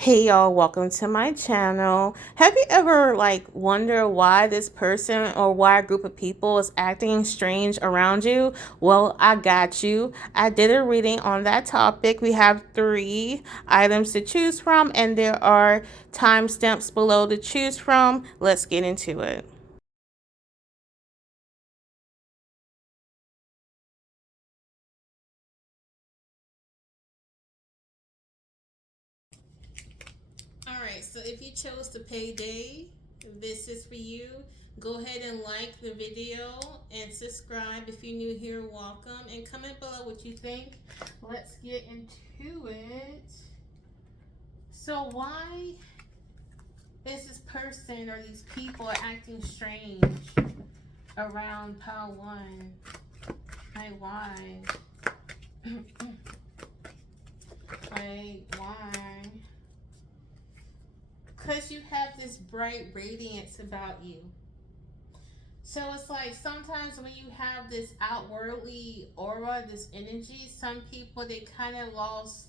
Hey y'all, welcome to my channel. Have you ever wonder why this person or why a group of people is acting strange around you? Well, I got you. I did a reading on that topic. We have 3 items to choose from and there are timestamps below to choose from. Let's get into it. Alright, so if you chose to pay day, this is for you. Go ahead and like the video and subscribe. If you're new here, welcome. And comment below what you think. Let's get into it. So why is this person or these people acting strange around pile one? Like why? Like why? Because you have this bright radiance about you. So it's like sometimes when you have this outwardly aura, this energy, some people they kind of lost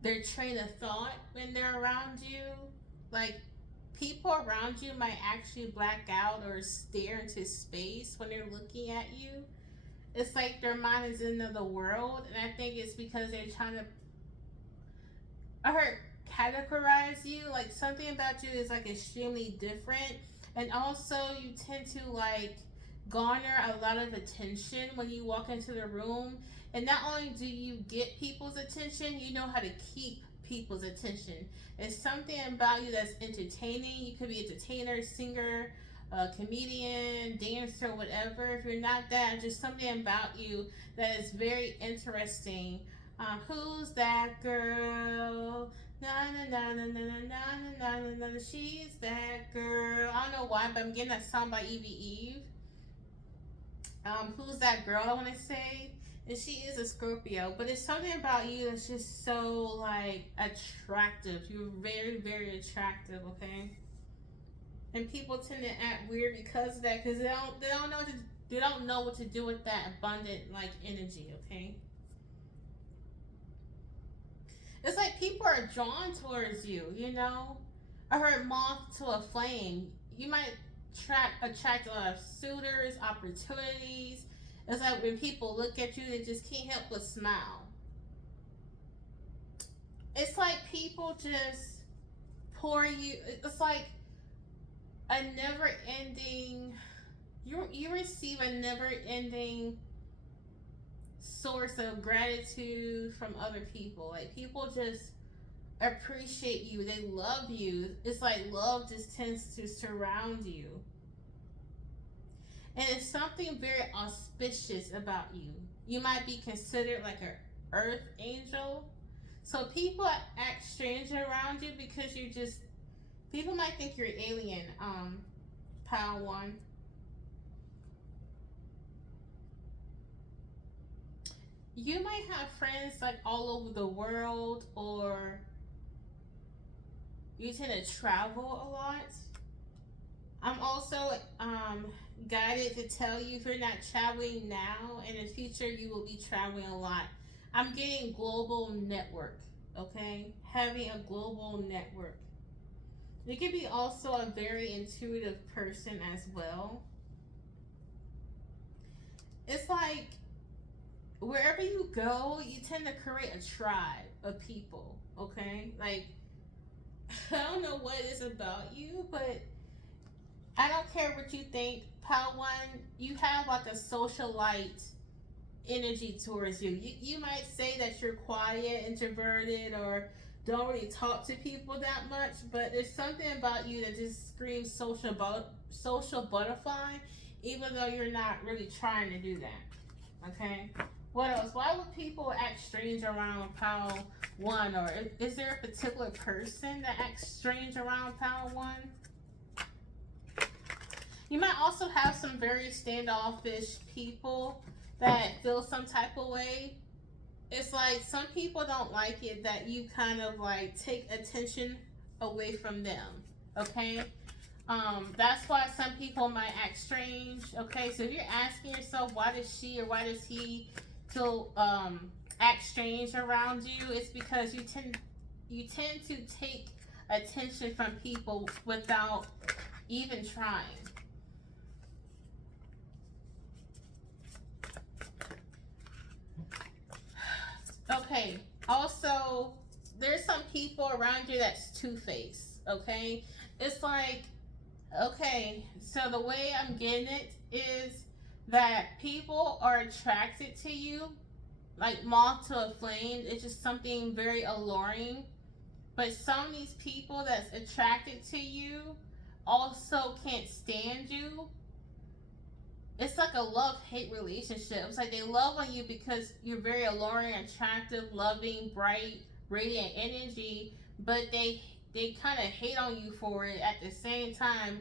their train of thought when they're around you. Like people around you might actually black out or stare into space when they're looking at you. It's like their mind is in another world, and I think it's because they're trying to, I heard, categorize you. Like something about you is like extremely different, and also you tend to garner a lot of attention when you walk into the room. And not only do you get people's attention, you know how to keep people's attention. It's something about you that's entertaining. You could be an entertainer, singer, comedian, dancer, whatever. If you're not that, just something about you that is very interesting. Who's that girl? Na na na na na na na na na na. She's that girl. I don't know why, but I'm getting that song by Evie Eve. Who's that girl? I want to say, and she is a Scorpio, but it's something about you that's just so attractive. You're very, very attractive. Okay, and people tend to act weird because of that, because they don't know what to do with that abundant energy. Okay. It's like people are drawn towards you, you know? I heard moth to a flame. You might attract a lot of suitors, opportunities. It's like when people look at you, they just can't help but smile. It's like people just pour you. It's like a never ending. You receive a never ending source of gratitude from other people. Like people just appreciate you. They love you. It's like love just tends to surround you. And it's something very auspicious about you. You might be considered like an earth angel. So people act strange around you because you're just, people might think you're alien, pile one. You might have friends like all over the world, or you tend to travel a lot. I'm also guided to tell you, if you're not traveling now, in the future you will be traveling a lot. I'm getting global network, okay? Having a global network. You can be also a very intuitive person as well. It's like wherever you go, you tend to create a tribe of people, okay? Like, I don't know what it is about you, but I don't care what you think. Pile one, you have like a socialite energy towards you. You might say that you're quiet, introverted, or don't really talk to people that much, but there's something about you that just screams social butterfly, even though you're not really trying to do that. Okay. What else? Why would people act strange around pile one? Or is there a particular person that acts strange around pile one? You might also have some very standoffish people that feel some type of way. It's like some people don't like it that you kind of take attention away from them. Okay? That's why some people might act strange. Okay, so if you're asking yourself why does she or why does he feel act strange around you, it's because you tend to take attention from people without even trying. Okay, also, there's some people around you that's two-faced, okay? It's like, okay, so the way I'm getting it is that people are attracted to you like moth to a flame. It's just something very alluring. But some of these people that's attracted to you also can't stand you. It's like a love-hate relationship. It's like they love on you because you're very alluring, attractive, loving, bright, radiant energy, but they kind of hate on you for it at the same time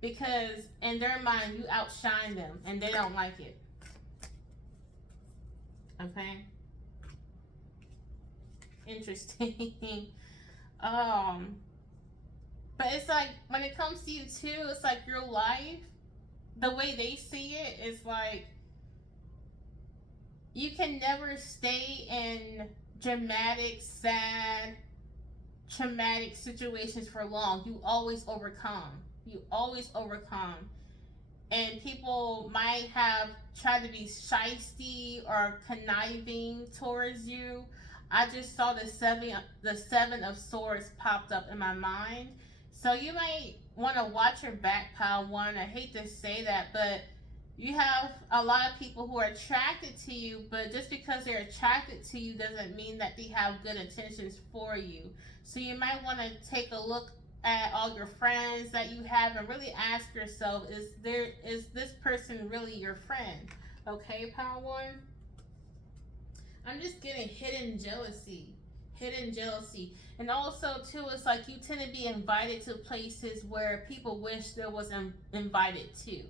because in their mind you outshine them and they don't like it. Okay? Interesting. But it's like when it comes to you too, it's like your life, the way they see it is like you can never stay in dramatic, sad, traumatic situations for long. You always overcome. You always overcome. And people might have tried to be shisty or conniving towards you. I just saw the seven of swords popped up in my mind. So you might want to watch your back, pile one. I hate to say that, but you have a lot of people who are attracted to you, but just because they're attracted to you doesn't mean that they have good intentions for you. So you might want to take a look at all your friends that you have and really ask yourself, is this person really your friend? Okay, pile one. I'm just getting hidden jealousy. Hidden jealousy. And also too, it's like you tend to be invited to places where people wish there was invited to.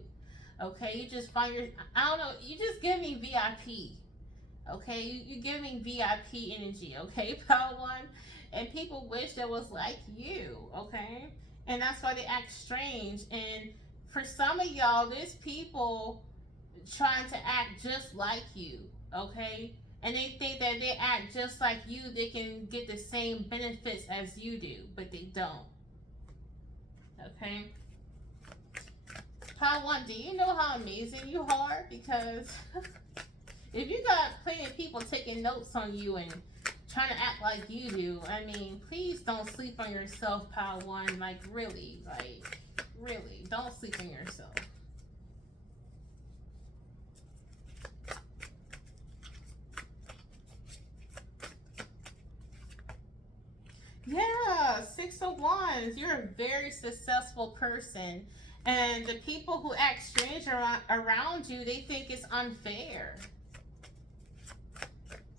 Okay, you just find I don't know, you just give me VIP. Okay, you give me VIP energy, okay, pile one. And people wish that was like you, okay? And that's why they act strange. And for some of y'all, there's people trying to act just like you, okay? And they think that they act just like you, they can get the same benefits as you do, but they don't. Okay? Pile one, do you know how amazing you are? Because if you got plenty of people taking notes on you and trying to act like you do, I mean, please don't sleep on yourself, pile one. Like, really, don't sleep on yourself. Yeah, 6 of Wands. You're a very successful person. And the people who act strange around you, they think it's unfair.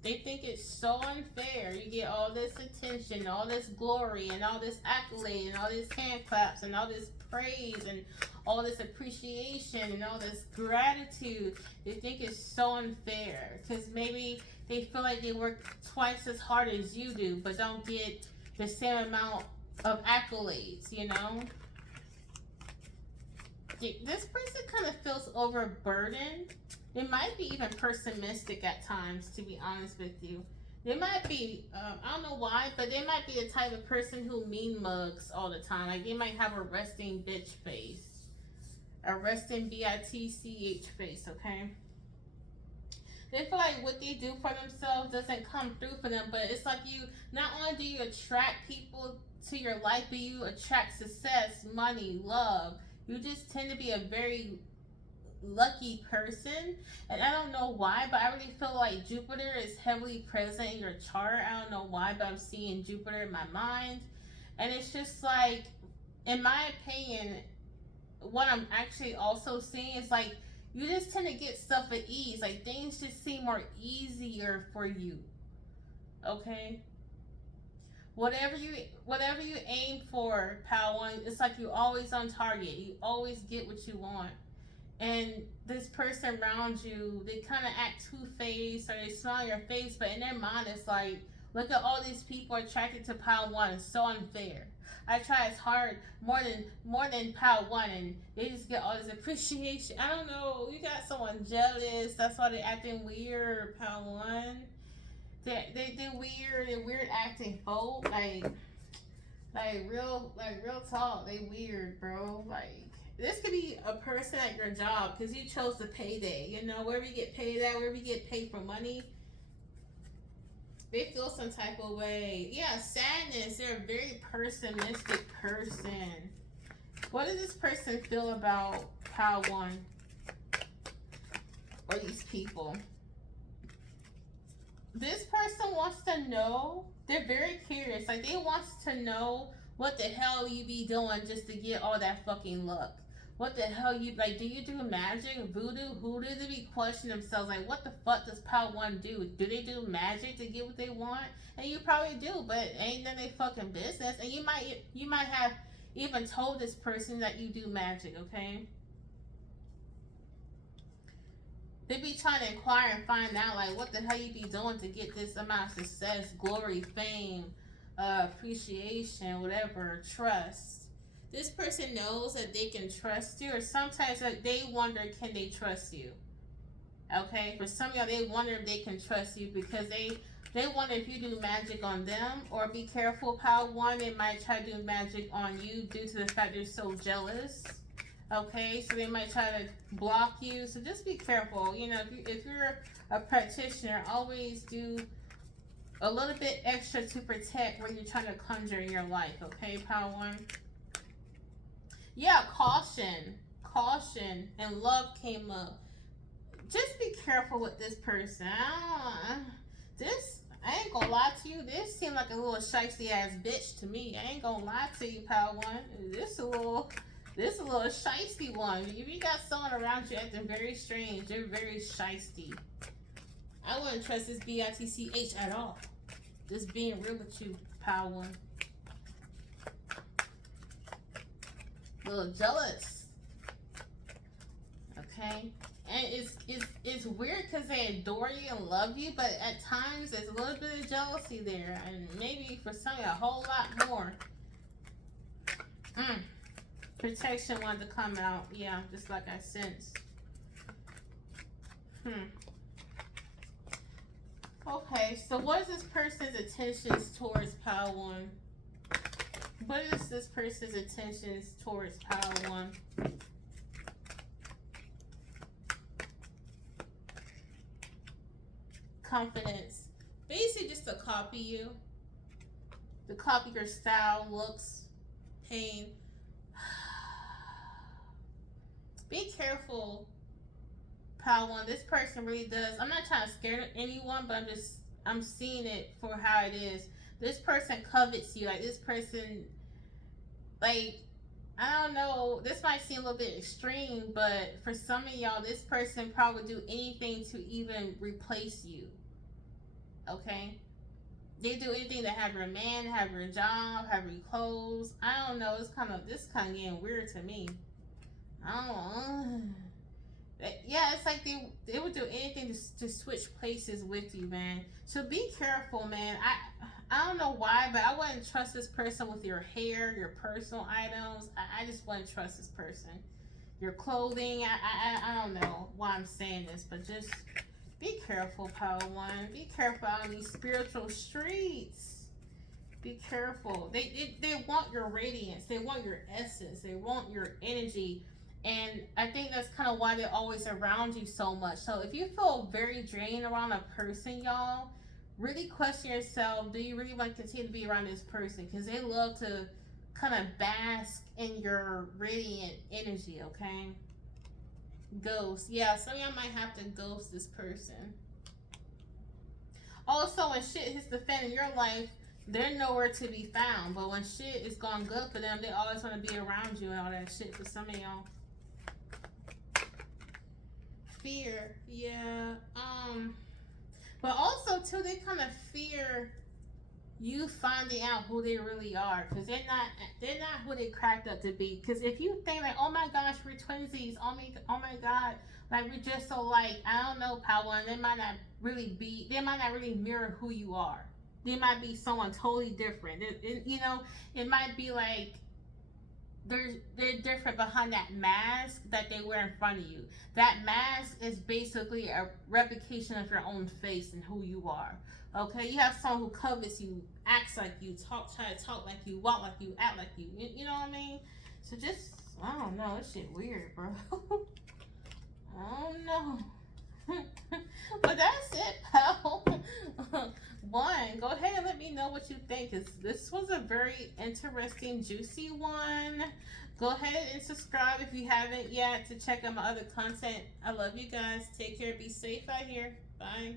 They think it's so unfair. You get all this attention, all this glory, and all this accolade, and all this hand claps, and all this praise, and all this appreciation, and all this gratitude. They think it's so unfair because maybe they feel like they work twice as hard as you do, but don't get the same amount of accolades, you know? This person kind of feels overburdened. They might be even pessimistic at times, to be honest with you. They might be, I don't know why, but they might be the type of person who mean mugs all the time. Like, they might have a resting bitch face. A resting B-I-T-C-H face, okay? They feel like what they do for themselves doesn't come through for them, but it's like you, not only do you attract people to your life, but you attract success, money, love. You just tend to be a very lucky person, and I don't know why, but I really feel like Jupiter is heavily present in your chart. I don't know why, but I'm seeing Jupiter in my mind, and it's just like, in my opinion, what I'm actually also seeing is like you just tend to get stuff at ease. Like, things just seem more easier for you. Okay? Whatever you aim for, pal one, it's like you're always on target. You always get what you want. And this person around you, they kind of act two-faced, or they smile your face, but in their mind it's like, look at all these people attracted to pile one. It's so unfair. I try as hard, more than pile one, and they just get all this appreciation. I don't know. You got someone jealous. That's why they're acting weird, pile one. They're weird. They're weird acting folk. Real talk. They weird, bro. Like, this could be a person at your job because you chose the payday. You know, wherever you get paid at, wherever you get paid for money, they feel some type of way. Yeah, sadness. They're a very pessimistic person. What does this person feel about Pile 1? Or these people? This person wants to know. They're very curious. Like, they want to know what the hell you be doing just to get all that fucking luck. What the hell you, like, do you do magic, voodoo, hoodoo? They be questioning themselves, like, what the fuck does Pile 1 do? Do they do magic to get what they want? And you probably do, but ain't none of their fucking business. And you might have even told this person that you do magic, okay? They be trying to inquire and find out, like, what the hell you be doing to get this amount of success, glory, fame, appreciation, whatever, trust. This person knows that they can trust you, or sometimes like, they wonder, can they trust you? Okay, for some of y'all, they wonder if they can trust you because they wonder if you do magic on them, or be careful, Pile 1, they might try to do magic on you due to the fact they're so jealous. Okay, so they might try to block you. So just be careful. You know, if you're a practitioner, always do a little bit extra to protect what you're trying to conjure in your life. Okay, Pile 1. Yeah, caution, and love came up. Just be careful with this person. I ain't gonna lie to you. This seemed like a little shiesty ass bitch to me. I ain't gonna lie to you, Pile 1. This a little shiesty one. If you got someone around you acting very strange, they're very shiesty. I wouldn't trust this bitch at all. Just being real with you, Pile 1. A little jealous. Okay? And it's weird because they adore you and love you, but at times there's a little bit of jealousy there. And maybe for some a whole lot more. Protection wanted to come out. Yeah, just like I sensed. Okay, so what is this person's intentions towards Pile 1? What is this person's intentions towards Pile 1? Confidence. Basically just to copy you. To copy your style, looks, pain. Be careful, Pile 1. This person really does. I'm not trying to scare anyone, but I'm seeing it for how it is. This person covets you. Like, this person, like, I don't know. This might seem a little bit extreme, but for some of y'all, this person probably do anything to even replace you. Okay? They do anything to have your man, have your job, have your clothes. I don't know. This kind of getting weird to me. I don't know. Yeah, it's like they would do anything to switch places with you, man. So be careful, man. I don't know why, but I wouldn't trust this person with your hair, your personal items. I just wouldn't trust this person. Your clothing, I don't know why I'm saying this, but just be careful, Pile 1. Be careful out on these spiritual streets. Be careful. They want your radiance. They want your essence. They want your energy. And I think that's kind of why they're always around you so much. So if you feel very drained around a person, y'all, really question yourself. Do you really want to continue to be around this person? Because they love to kind of bask in your radiant energy, okay? Ghost. Yeah, some of y'all might have to ghost this person. Also, when shit hits the fan in your life, they're nowhere to be found. But when shit is going good for them, they always want to be around you and all that shit for some of y'all. Fear, yeah. But also too, they kind of fear you finding out who they really are, because they're not who they cracked up to be. Because if you think like, oh my gosh, we're twinsies, oh my god, like we're just so like, I don't know, Pile 1, they might not really mirror who you are. They might be someone totally different. You know, it might be like they're different behind that mask that they wear in front of you. That mask is basically a replication of your own face and who you are. Okay, you have someone who covets you, acts like you, try to talk like you, walk like you, act like you. You know what I mean? So just, I don't know, this shit weird, bro. I don't know. But that's it, pal. One, go ahead and let me know what you think. This was a very interesting, juicy one. Go ahead and subscribe if you haven't yet to check out my other content. I love you guys. Take care. Be safe out here. Bye.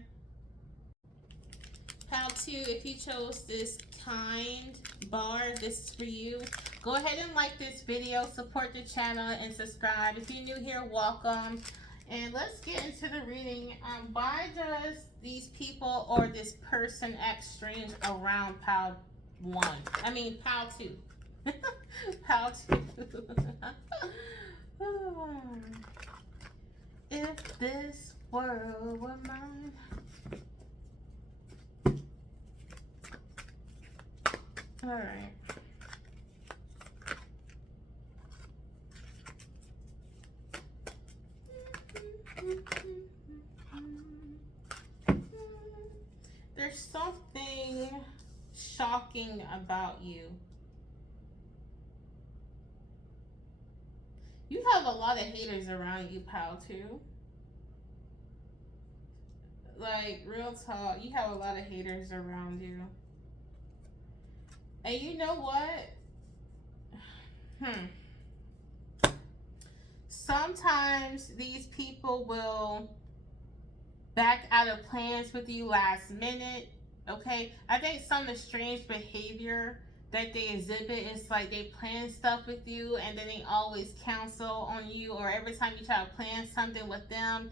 How to, if you chose this kind bar, this is for you. Go ahead and like this video, support the channel, and subscribe. If you're new here, welcome. And let's get into the reading. Why does these people or this person act strange around Pal 1? I mean, Pal 2. Pal 2. If this world were mine. All right. There's something shocking about you. You have a lot of haters around you, Pal, too. Like, real talk, you have a lot of haters around you. And you know what? Sometimes these people will back out of plans with you last minute. Okay, I think some of the strange behavior that they exhibit is like they plan stuff with you and then they always cancel on you, or every time you try to plan something with them,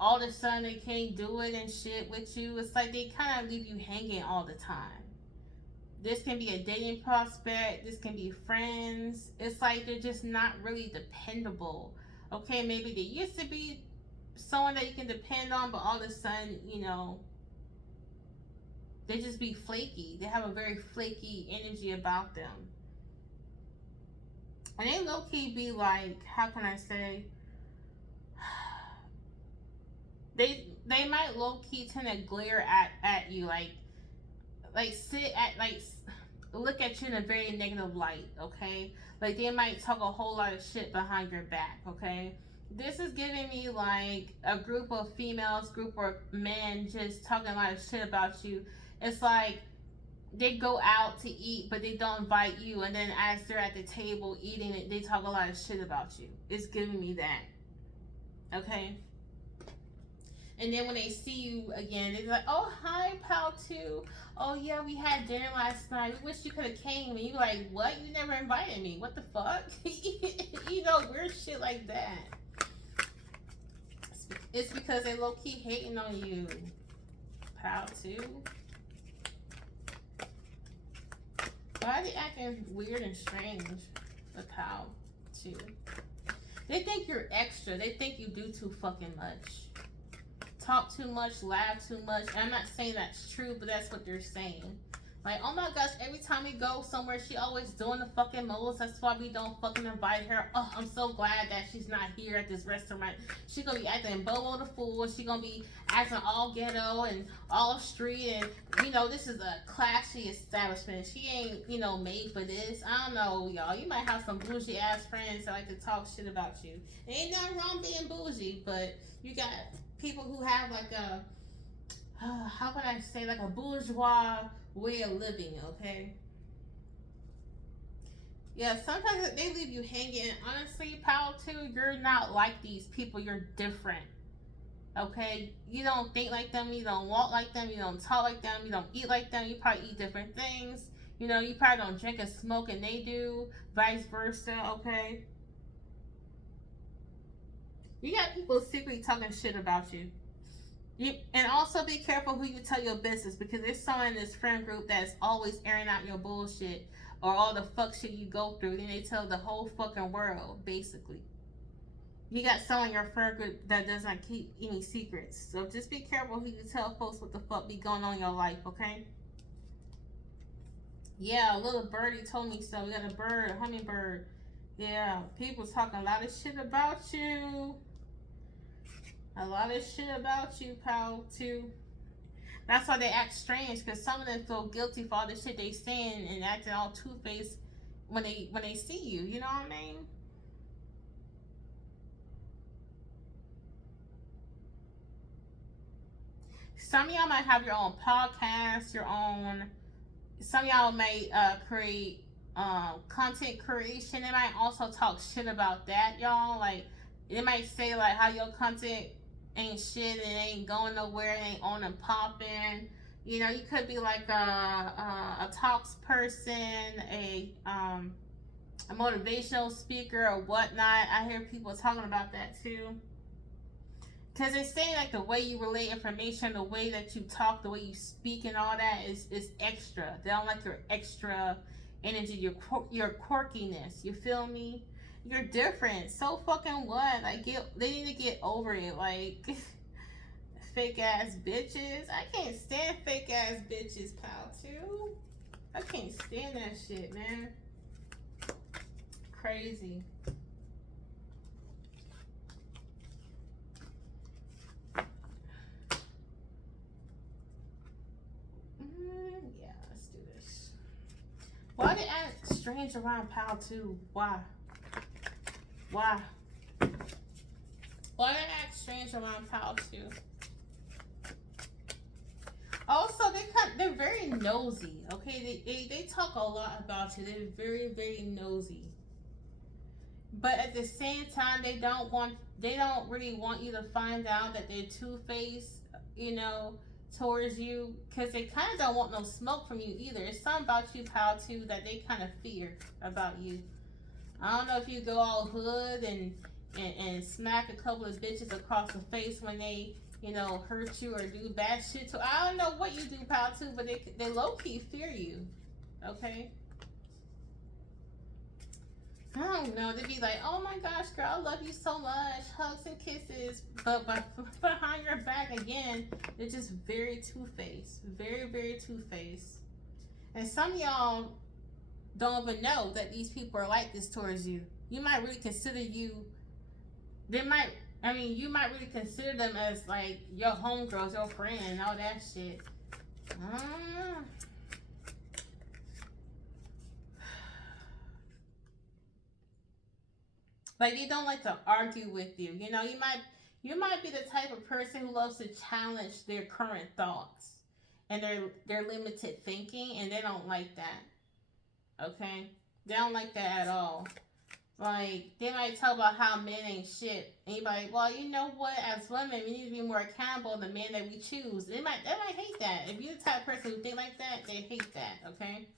all of a sudden they can't do it and shit with you. It's like they kind of leave you hanging all the time. This can be a dating prospect. This can be friends. It's like they're just not really dependable. Okay, maybe they used to be someone that you can depend on, but all of a sudden, you know, they just be flaky. They have a very flaky energy about them. And they low-key be like, how can I say? They might low-key tend to glare at you, like sit at, like, look at you in a very negative light, okay? Like, they might talk a whole lot of shit behind your back, okay? This is giving me, like, a group of females, group of men just talking a lot of shit about you. It's like they go out to eat, but they don't invite you, and then as they're at the table eating it, they talk a lot of shit about you. It's giving me that, okay? And then when they see you again, they're like, oh, hi, Pal 2. Oh, yeah, we had dinner last night. We wish you could have came. And you're like, what? You never invited me. What the fuck? You know, weird shit like that. It's because they low-key hating on you, Pal 2. Why are they acting weird and strange with Pal 2? They think you're extra. They think you do too fucking much. Talk too much, laugh too much. And I'm not saying that's true, but that's what they're saying. Like, oh my gosh, every time we go somewhere, she always doing the fucking most. That's why we don't fucking invite her. Oh, I'm so glad that she's not here at this restaurant. She gonna be acting Bobo the fool. She gonna be acting all ghetto and all street. And, you know, this is a classy establishment. She ain't, you know, made for this. I don't know, y'all. You might have some bougie ass friends that like to talk shit about you. Ain't nothing wrong being bougie, but you got people who have like a, how can I say, like a bourgeois way of living, okay? Yeah, sometimes they leave you hanging. Honestly, Pal 2, you're not like these people. You're different, okay? You don't think like them. You don't walk like them. You don't talk like them. You don't eat like them. You probably eat different things. You know, you probably don't drink and smoke and they do. Vice versa, okay? You got people secretly talking shit about you. And also be careful who you tell your business, because there's someone in this friend group that's always airing out your bullshit or all the fuck shit you go through. Then they tell the whole fucking world, basically. You got someone in your friend group that doesn't keep any secrets. So just be careful who you tell folks what the fuck be going on in your life, okay? Yeah, a little birdie told me so. We got a bird, a hummingbird. Yeah, people talking a lot of shit about you. A lot of shit about you, Pal 2. That's why they act strange, because some of them feel guilty for all the shit they saying and acting all two-faced when they see you. You know what I mean? Some of y'all might have your own podcast, your own. Some of y'all may create content creation. They might also talk shit about that, y'all. Like, they might say like how your content ain't shit and it ain't going nowhere, it ain't on and popping. You know, you could be like a talks person, a motivational speaker or whatnot. I hear people talking about that too. Because it's saying like the way you relay information, the way that you talk, the way you speak, and all that is extra. They don't like your extra energy, your quirkiness. You feel me? You're different. So fucking what? Like, they need to get over it. Like, fake ass bitches. I can't stand fake ass bitches, pal. Too. I can't stand that shit, man. Crazy. Yeah, let's do this. Why they act strange around pal too? Why? Why? Why they act strange around pal too? Also, they're very nosy. Okay, they talk a lot about you. They're very, very nosy. But at the same time, they don't really want you to find out that they're two-faced, you know, towards you, because they kind of don't want no smoke from you either. It's something about you, pal, too, that they kind of fear about you. I don't know if you go all hood and smack a couple of bitches across the face when they, you know, hurt you or do bad shit to. I don't know what you do, pal, too, but they low-key fear you. Okay? I don't know. They'd be like, "Oh my gosh, girl, I love you so much, hugs and kisses." But behind your back, again, they're just very two-faced, very, very two-faced. And some of y'all don't even know that these people are like this towards you. You might really consider you. They might. I mean, you might really consider them as like your homegirls, your friend, and all that shit. Like, they don't like to argue with you. You know, you might be the type of person who loves to challenge their current thoughts and their limited thinking, and they don't like that. Okay? They don't like that at all. Like, they might talk about how men ain't shit. And you're like, well, you know what? As women, we need to be more accountable of the men that we choose. They might hate that. If you're the type of person who think like that, they hate that. Okay?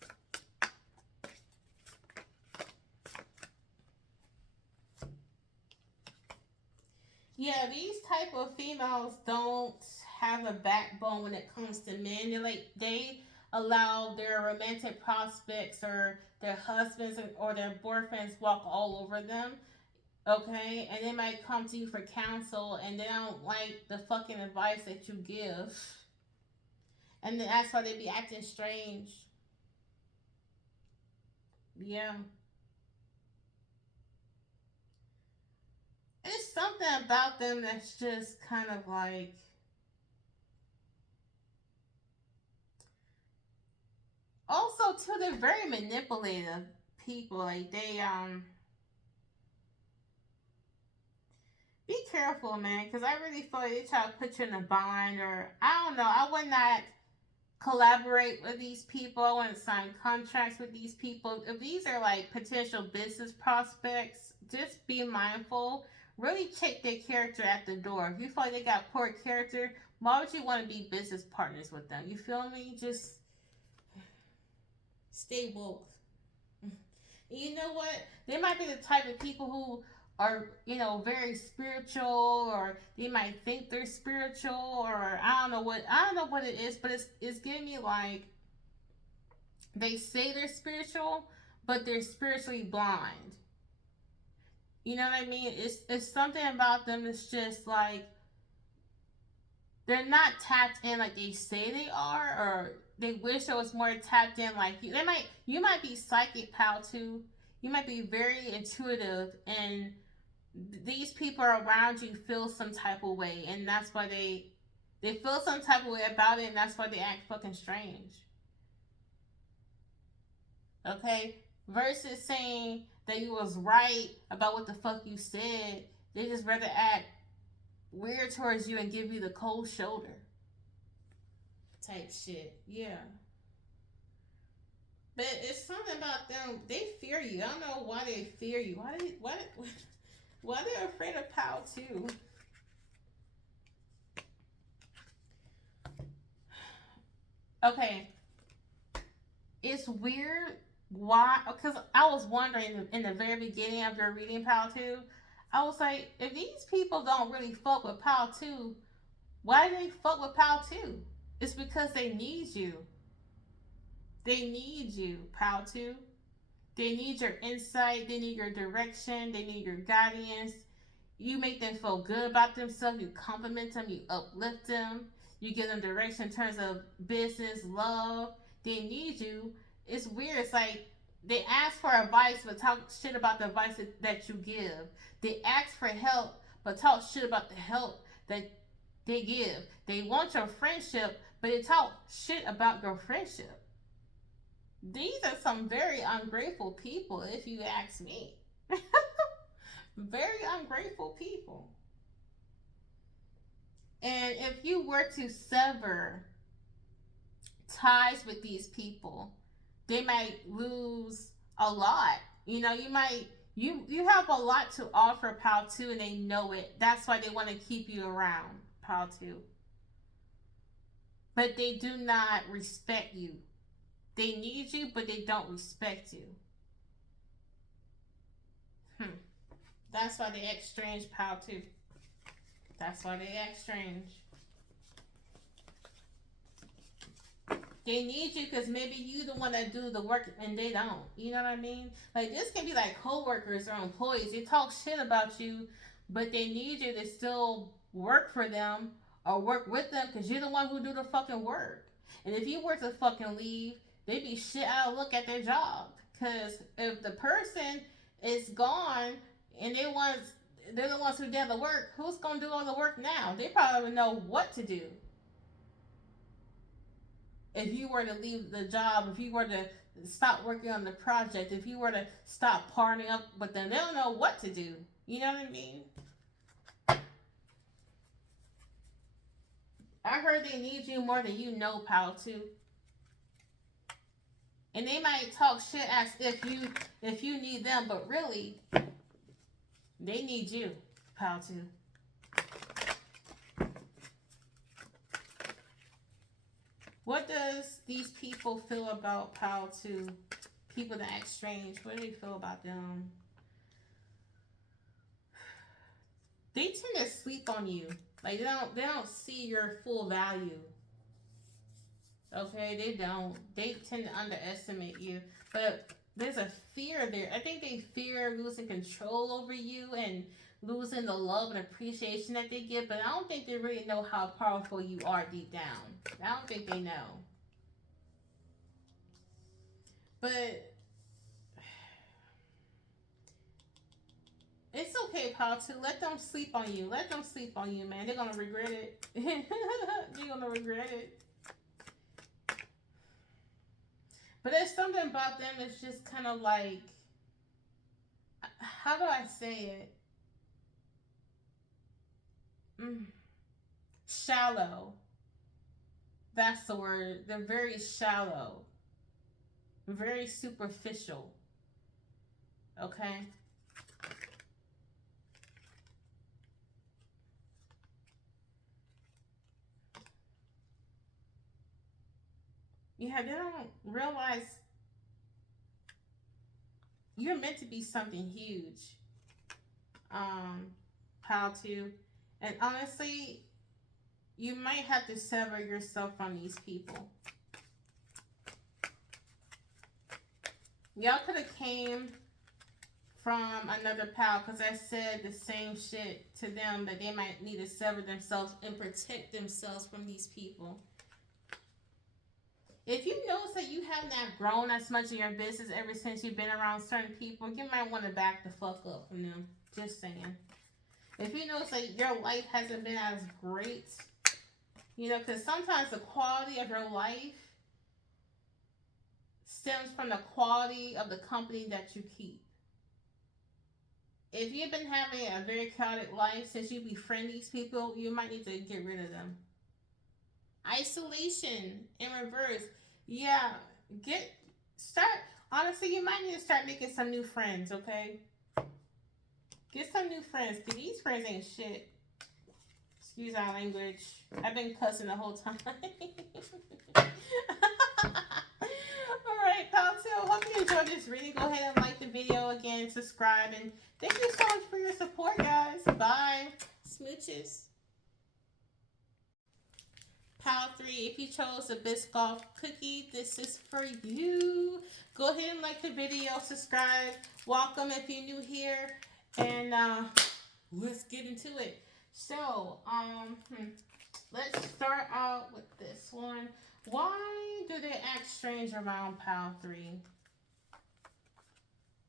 Yeah, these type of females don't have a backbone when it comes to men. They allow their romantic prospects or their husbands or their boyfriends walk all over them. Okay, and they might come to you for counsel, and they don't like the fucking advice that you give, and then that's why they be acting strange. Yeah, it's something about them that's just kind of like. Also, too, they're very manipulative people. Like, be careful, man, because I really feel like they try to put you in a bind, or I don't know. I would not collaborate with these people. I wouldn't sign contracts with these people. If these are like potential business prospects, just be mindful. Really check their character at the door. If you feel like they got poor character, why would you want to be business partners with them? You feel me? Just stay woke. You know what? They might be the type of people who are, you know, very spiritual, or they might think they're spiritual, or I don't know what it is, but it's giving me like they say they're spiritual, but they're spiritually blind. You know what I mean? It's something about them that's just like they're not tapped in like they say they are, or they wish there was more tapped in like you. You might be psychic, pal, too. You might be very intuitive, and these people around you feel some type of way, and that's why They feel some type of way about it, and that's why they act fucking strange. Okay? Versus saying that you was right about what the fuck you said, they just rather act weird towards you and give you the cold shoulder type shit. Yeah. But it's something about them. They fear you. I don't know why they fear you. Why they're afraid of Pal too? Okay, it's weird. Why? Because I was wondering in the very beginning of your reading Pal 2, I was like, if these people don't really fuck with Pal 2, why do they fuck with Pal 2? It's because they need you. They need you, Pal 2. They need your insight. They need your direction. They need your guidance. You make them feel good about themselves. You compliment them. You uplift them. You give them direction in terms of business, love. They need you. It's weird. It's like they ask for advice but talk shit about the advice that you give. They ask for help but talk shit about the help that they give. They want your friendship but they talk shit about your friendship. These are some very ungrateful people, if you ask me. Very ungrateful people. And if you were to sever ties with these people, they might lose a lot. You know, you have a lot to offer Pal 2 and they know it. That's why they want to keep you around, Pal 2. But they do not respect you. They need you, but they don't respect you. That's why they act strange, Pal 2. That's why they act strange. They need you because maybe you the one that do the work and they don't. You know what I mean? Like this can be like coworkers or employees. They talk shit about you, but they need you to still work for them or work with them because you're the one who do the fucking work. And if you were to fucking leave, they be shit out of look at their job. Because if the person is gone and they're the ones who did the work, who's gonna do all the work now? They probably would know what to do. If you were to leave the job, if you were to stop working on the project, if you were to stop partying up with them, they don't know what to do. You know what I mean? I heard they need you more than you know, Pal 2. And they might talk shit as if you need them, but really, they need you, Pal 2. What does these people feel about Pal 2? People that act strange, what do they feel about them? They tend to sleep on you. Like they don't see your full value. Okay, they don't. They tend to underestimate you. But there's a fear there. I think they fear losing control over you and losing the love and appreciation that they get, but I don't think they really know how powerful you are deep down. I don't think they know. But it's okay, Pal 2. Let them sleep on you. Let them sleep on you, man. They're gonna regret it. They're gonna regret it. But there's something about them that's just kind of like, how do I say it? Shallow. That's the word. They're very shallow. Very superficial. Okay? Yeah, they don't realize you're meant to be something huge. How to. And honestly, you might have to sever yourself from these people. Y'all could have came from another pal because I said the same shit to them that they might need to sever themselves and protect themselves from these people. If you notice that you have not grown as much in your business ever since you've been around certain people, you might want to back the fuck up from them. Just saying. If you notice that your life hasn't been as great You know, because sometimes the quality of your life stems from the quality of the company that you keep. If you've been having a very chaotic life since you befriend these people, you might need to get rid of them. Isolation in reverse. Yeah, get start. Honestly, you might need to start making some new friends. Okay, get some new friends. Cause these friends ain't shit. Excuse our language. I've been cussing the whole time. Alright, pal, so hope you enjoyed this reading. Go ahead and like the video again, subscribe, and thank you so much for your support, guys. Bye. Smooches. Pal 3, if you chose a Biscoff cookie, this is for you. Go ahead and like the video, subscribe. Welcome if you're new here. And let's get into it. So, let's start out with this one. Why do they act strange around Pal 3?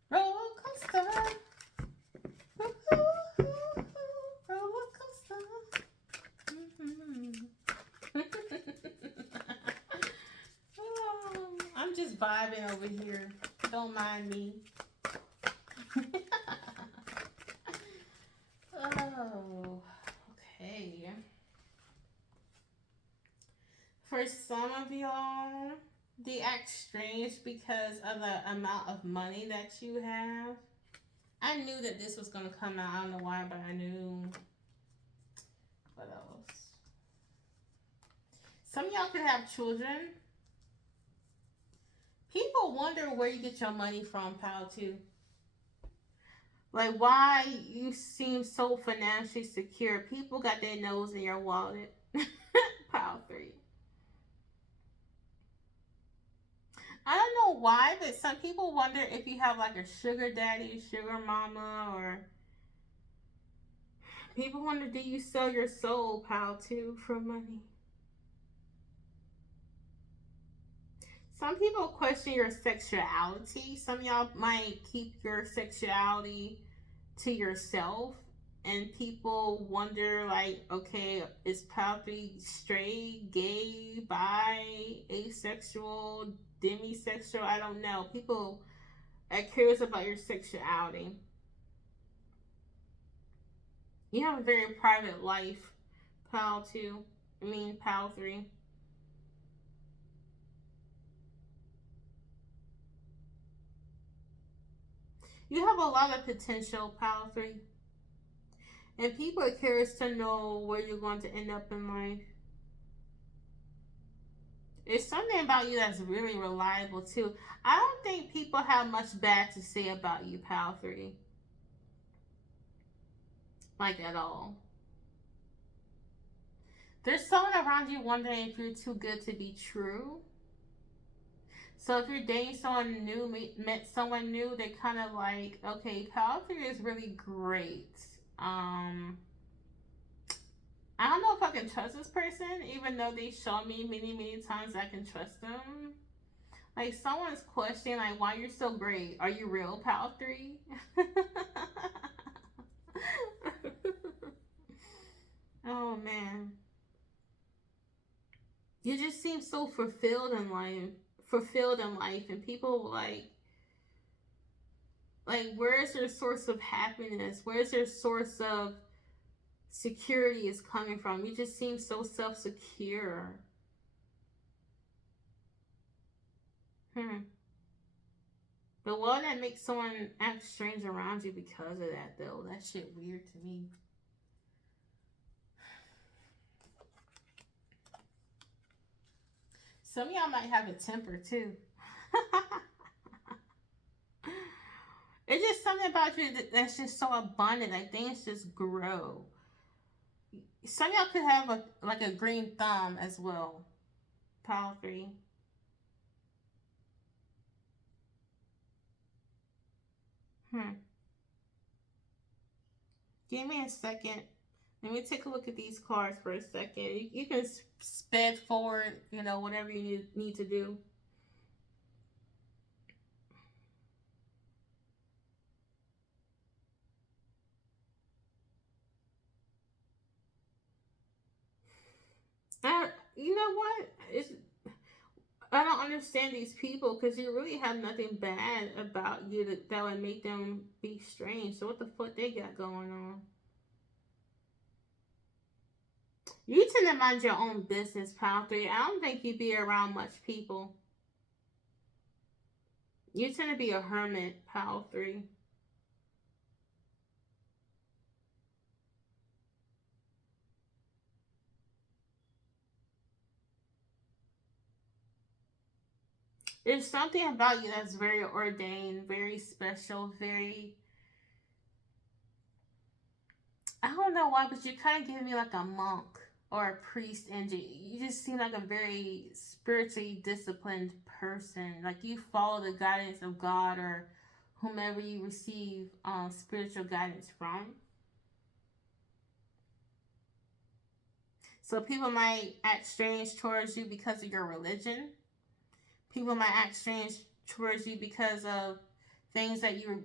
Roller coaster. Roller coaster. Oh, I'm just vibing over here. Don't mind me. Oh, okay. For some of y'all, they act strange because of the amount of money that you have. I knew that this was going to come out. I don't know why, but I knew. What else? Some of y'all could have children. People wonder where you get your money from, pal, too. Like, why you seem so financially secure. People got their nose in your wallet. Pal 3. I don't know why, but some people wonder if you have like a sugar daddy, sugar mama, or people wonder, do you sell your soul, pal, too, for money? Some people question your sexuality. Some of y'all might keep your sexuality to yourself, and people wonder, like, okay, is pal 3 straight, gay, bi, asexual, demisexual? I don't know. People are curious about your sexuality. You have a very private life, pal 2. Pal 3. You have a lot of potential, pal 3. And people are curious to know where you're going to end up in life. It's something about you that's really reliable, too. I don't think people have much bad to say about you, pal 3. Like, at all. There's someone around you wondering if you're too good to be true. So if you're dating someone new, met someone new, they're kind of like, okay, pal 3 is really great. I don't know if I can trust this person, even though they show me many, many times I can trust them. Like, someone's questioning, like, why you're so great. Are you real, pal 3? Oh, man. You just seem so fulfilled in life. And people like, where's your source of happiness? Where's your source of security is coming from? You just seem so self-secure. But why that makes someone act strange around you because of that, though? That shit weird to me. Some of y'all might have a temper, too. It's just something about you that's just so abundant. Like, things just grow. Some of y'all could have a green thumb as well. Pile 3. Give me a second. Let me take a look at these cards for a second. You can sped forward, whatever you need to do. you know what? I don't understand these people because you really have nothing bad about you that would make them be strange. So what the fuck they got going on? You tend to mind your own business, pal. Three. I don't think you be around much people. You tend to be a hermit, pal. Three. There's something about you that's very ordained, very special, very. I don't know why, but you kind of give me like a monk or a priest energy. You just seem like a very spiritually disciplined person. Like you follow the guidance of God or whomever you receive spiritual guidance from. So people might act strange towards you because of your religion. People might act strange towards you because of things that you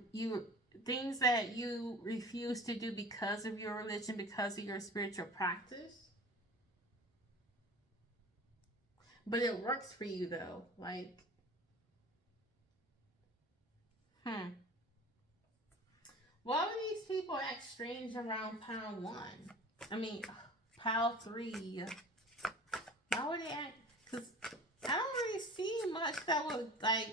refuse to do because of your religion, because of your spiritual practice. But it works for you though. Like, why would these people act strange around pound one? I mean, pound three. Why would they act? Because I don't really see much that would like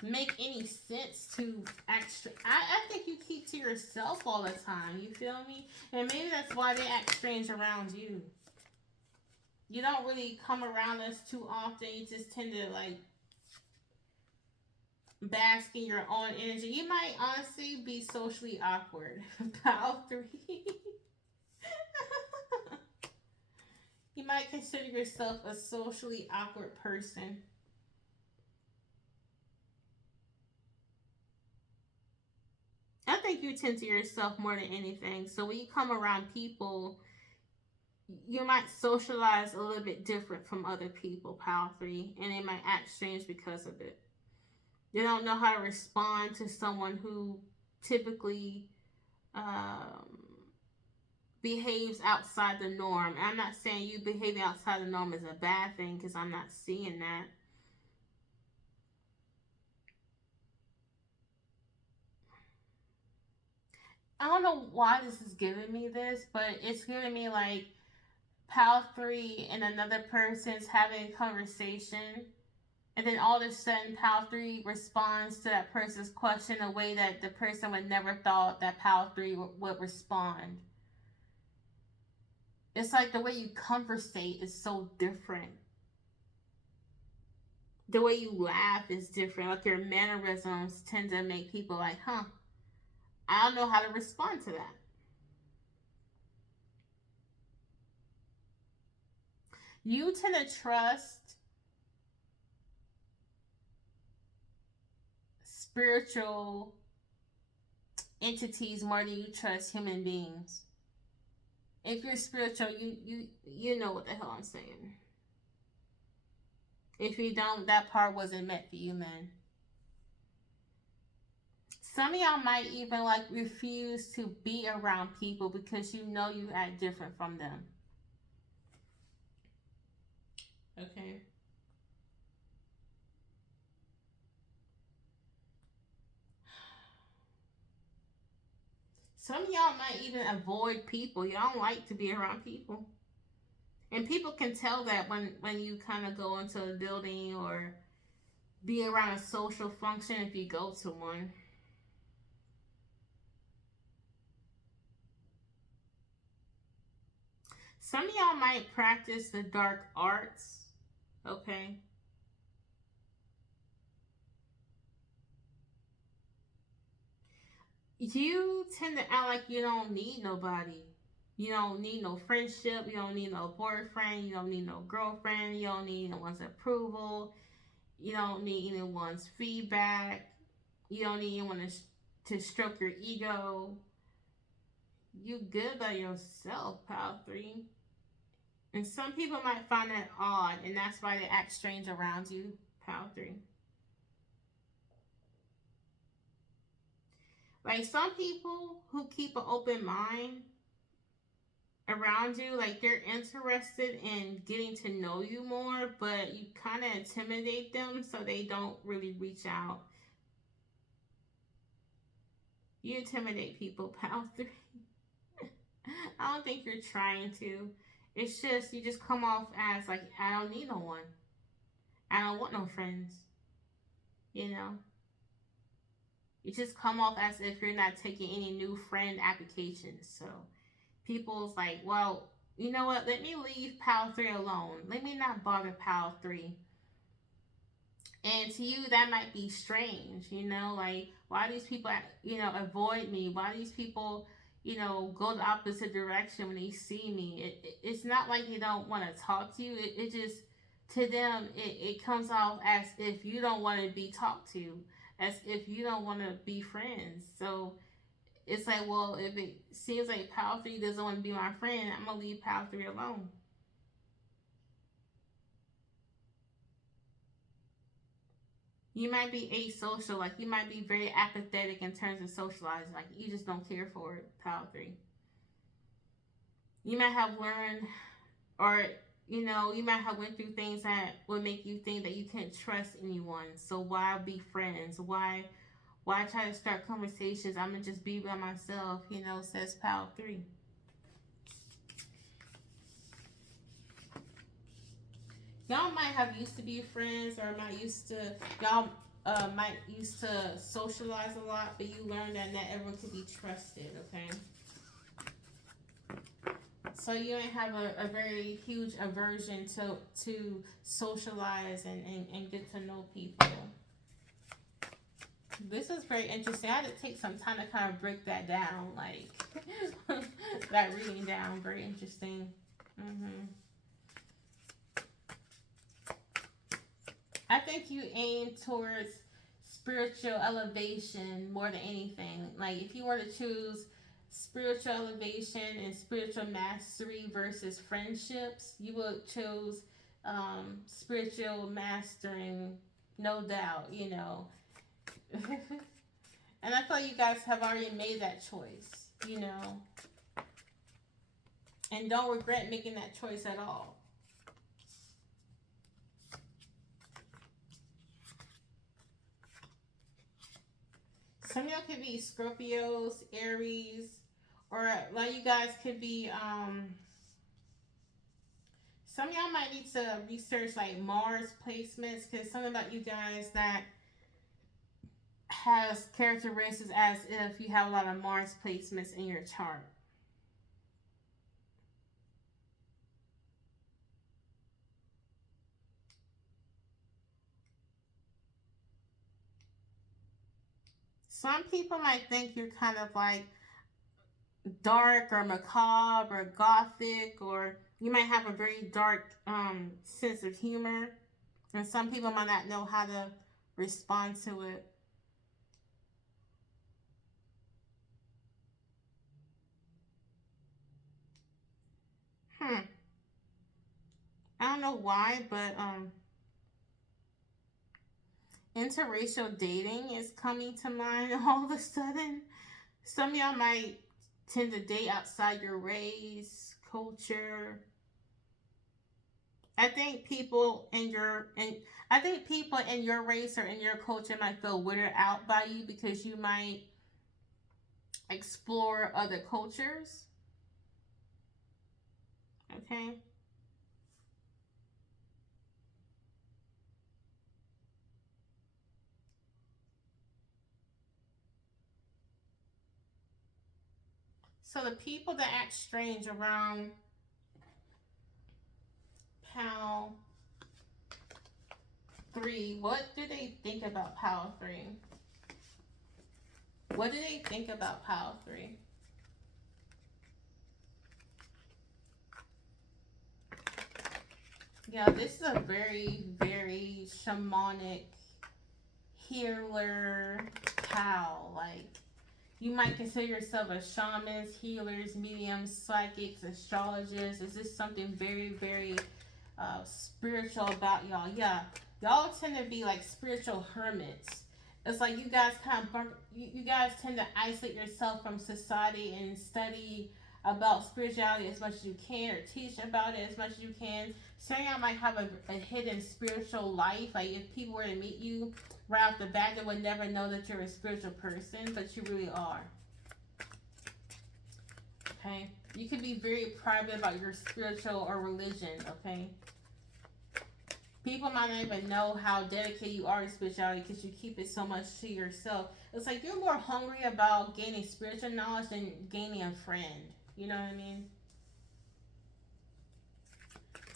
make any sense to act. I think you keep to yourself all the time. You feel me? And maybe that's why they act strange around you. You don't really come around us too often. You just tend to like bask in your own energy. You might honestly be socially awkward. About three. You might consider yourself a socially awkward person. I think you tend to yourself more than anything. So when you come around people, you might socialize a little bit different from other people, Power 3, and they might act strange because of it. They don't know how to respond to someone who typically um, behaves outside the norm. And I'm not saying you behaving outside the norm is a bad thing because I'm not seeing that. I don't know why this is giving me this, but it's giving me like PAL 3 and another person's having a conversation, and then all of a sudden PAL 3 responds to that person's question in a way that the person would never thought that PAL 3 would respond. It's like the way you conversate is so different. The way you laugh is different. Like your mannerisms tend to make people like, huh, I don't know how to respond to that. You tend to trust spiritual entities more than you trust human beings. If you're spiritual, you know what the hell I'm saying. If you don't, that part wasn't meant for you, man. Some of y'all might even like refuse to be around people because you know you act different from them. Okay. Some of y'all might even avoid people. Y'all don't like to be around people. And people can tell that when you kind of go into a building or be around a social function if you go to one. Some of y'all might practice the dark arts. Okay. You tend to act like you don't need nobody. You don't need no friendship. You don't need no boyfriend. You don't need no girlfriend. You don't need anyone's approval. You don't need anyone's feedback. You don't need anyone to stroke your ego. You good by yourself, pal 3. And some people might find that odd, and that's why they act strange around you, pal 3. Like some people who keep an open mind, around you, like they're interested in getting to know you more, but you kind of intimidate them so they don't really reach out. You intimidate people, pal. I don't think you're trying to. It's just you just come off as like, I don't need no one. I don't want no friends. You know, you just come off as if you're not taking any new friend applications. So people's like, well, you know what? Let me leave Pal 3 alone. Let me not bother Pal 3. And to you, that might be strange, you know, like, why these people, avoid me? Why these people, go the opposite direction when they see me? It's not like they don't want to talk to you. It just, to them, it comes off as if you don't want to be talked to, as if you don't want to be friends. So it's like, well, if it seems like Pal 3 doesn't want to be my friend, I'm going to leave Pal 3 alone. You might be asocial, like you might be very apathetic in terms of socializing, like you just don't care for it, Pal 3. You might have learned, or you might have went through things that would make you think that you can't trust anyone. So why be friends? Why try to start conversations? I'm gonna just be by myself, says Pal 3. Y'all might have used to be friends, or y'all might used to socialize a lot, but you learned that not everyone can be trusted. Okay, so you ain't have a very huge aversion to socialize and get to know people. This is very interesting. I had to take some time to kind of break that down, like that reading down. Very interesting. Mm-hmm. I think you aim towards spiritual elevation more than anything. Like if you were to choose spiritual elevation and spiritual mastery versus friendships, you would choose spiritual mastering, no doubt. And I thought you guys have already made that choice. And don't regret making that choice at all. Some of y'all could be Scorpios, Aries, or like you guys could be some of y'all might need to research like Mars placements, because something about you guys that has characteristics as if you have a lot of Mars placements in your chart. Some people might think you're kind of like dark or macabre or gothic, or you might have a very dark sense of humor, and some people might not know how to respond to it. Hmm. I don't know why, but interracial dating is coming to mind all of a sudden. Some of y'all might tend to date outside your race, culture. I think people in your and I think people in your race or in your culture might feel weirded out by you because you might explore other cultures. Okay. So the people that act strange around Pal 3, what do they think about Pal 3? What do they think about Pal 3? Yeah, this is a very, very shamanic healer pal. Like, you might consider yourself a shaman, healers, mediums, psychics, astrologers. Is this something very, very spiritual about y'all? Yeah, y'all tend to be like spiritual hermits. It's like you guys kind of you guys tend to isolate yourself from society and study about spirituality as much as you can, or teach about it as much as you can. Some of y'all might have a hidden spiritual life. Like if people were to meet you right off the bat, they would never know that you're a spiritual person, but you really are. Okay? You can be very private about your spiritual or religion, okay? People might not even know how dedicated you are to spirituality because you keep it so much to yourself. It's like you're more hungry about gaining spiritual knowledge than gaining a friend. You know what I mean?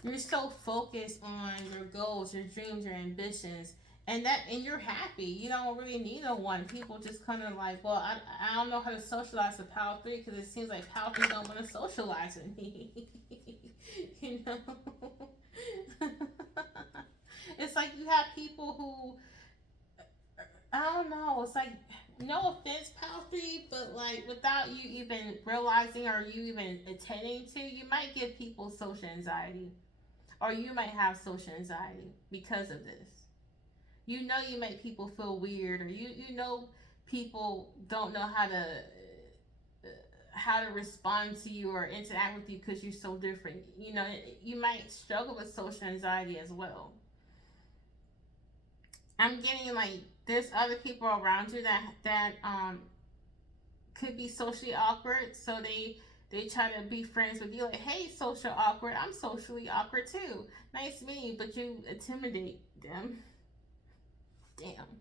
You're so focused on your goals, your dreams, your ambitions, and you're happy. You don't really need no one. People just kind of like, well, I don't know how to socialize with Power 3 because it seems like Power 3 don't want to socialize with me. You know? It's like you have people who, I don't know, it's like, no offense, Power 3, but like without you even realizing or you even attending to, you might give people social anxiety. Or you might have social anxiety because of this. You know you make people feel weird, or you know people don't know how to respond to you or interact with you because you're so different. You know, you might struggle with social anxiety as well. I'm getting like there's other people around you that could be socially awkward, so they try to be friends with you. Like, hey, social awkward, I'm socially awkward too. Nice meeting you, but you intimidate them. Damn.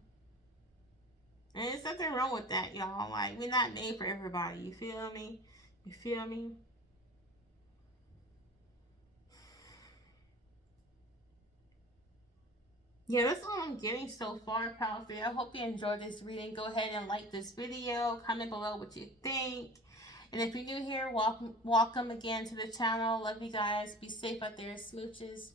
And there's nothing wrong with that, y'all. Like, we're not made for everybody. You feel me? You feel me? Yeah, that's all I'm getting so far, Pal 3. I hope you enjoyed this reading. Go ahead and like this video. Comment below what you think. And if you're new here, welcome again to the channel. Love you guys. Be safe out there. Smooches.